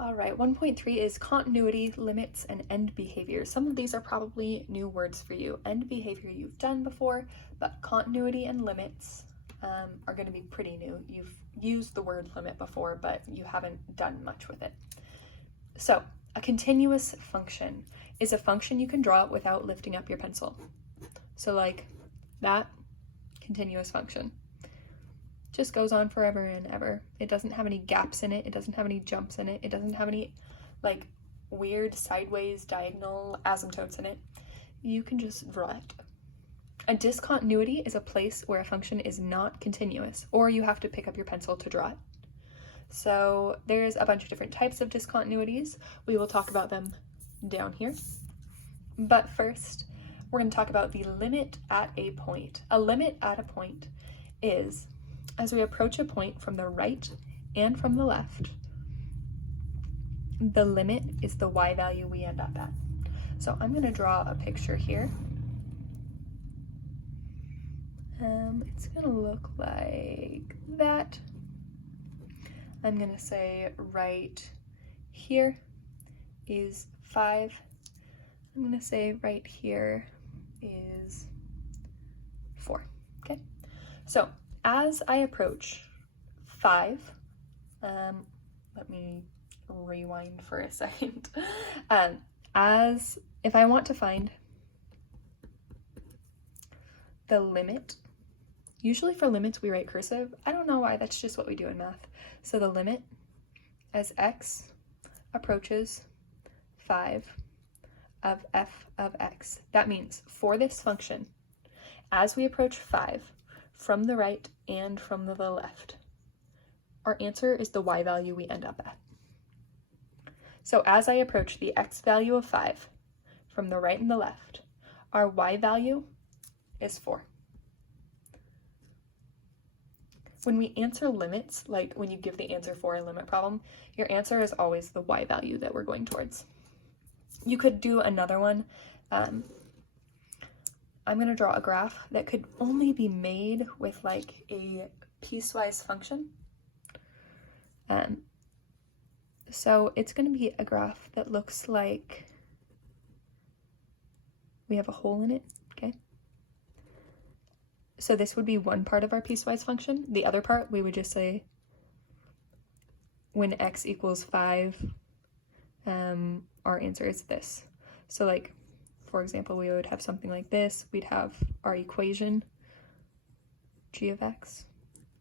All right, 1.3 is continuity, limits, and end behavior. Some of these are probably new words for you. End behavior you've done before, but continuity and limits are going to be pretty new. You've used the word limit before, but you haven't done much with it. So, a continuous function is a function you can draw without lifting up your pencil. So like that continuous function. Just goes on forever and ever. It doesn't have any gaps in it. It doesn't have any jumps in it. It doesn't have any like weird sideways diagonal asymptotes in it. You can just draw it. A discontinuity is a place where a function is not continuous, or you have to pick up your pencil to draw it. So there's a bunch of different types of discontinuities. We will talk about them down here. But first, we're going to talk about the limit at a point. A limit at a point is, as we approach a point from the right and from the left, the limit is the y value we end up at. So I'm going to draw a picture here. It's going to look like that. I'm going to say right here is 5. I'm going to say right here is 4. Okay, so as I approach 5, let me rewind for a second. If I want to find the limit, usually for limits we write cursive. I don't know why, that's just what we do in math. So the limit as x approaches 5 of f of x. That means for this function, as we approach 5 from the right and from the left, our answer is the y value we end up at. So as I approach the x value of 5 from the right and the left, our y value is 4. When we answer limits, like when you give the answer for a limit problem, your answer is always the y value that we're going towards. You could do another one. I'm going to draw a graph that could only be made with like a piecewise function. So it's going to be a graph that looks like we have a hole in it, okay? So this would be one part of our piecewise function. The other part, we would just say when x equals 5, our answer is this. So like, for example, we would have something like this. We'd have our equation, g of x,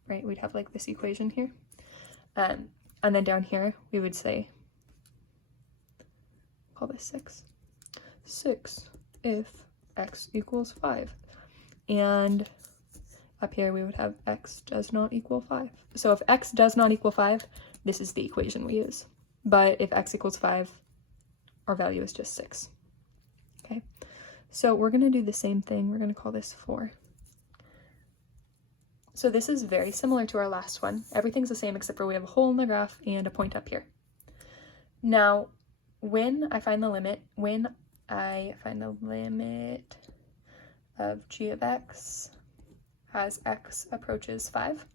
right? We'd have like this equation here. And then down here, we would say, call this 6. 6 if x equals 5. And up here we would have x does not equal 5. So if x does not equal 5, this is the equation we use. But if x equals 5, our value is just 6. Okay, so we're going to do the same thing. We're going to call this 4. So this is very similar to our last one. Everything's the same except for we have a hole in the graph and a point up here. Now, when I find the limit of g of x as x approaches 5,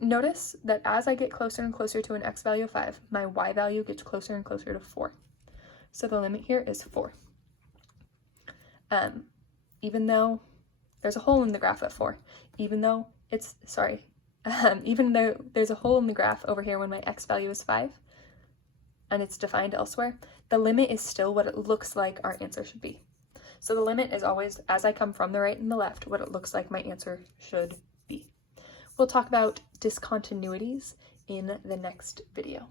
notice that as I get closer and closer to an x value of 5, my y value gets closer and closer to 4. So the limit here is 4. Even though there's a hole in the graph at 4, even though there's a hole in the graph over here when my x value is 5, and it's defined elsewhere, the limit is still what it looks like our answer should be. So the limit is always, as I come from the right and the left, what it looks like my answer should be. We'll talk about discontinuities in the next video.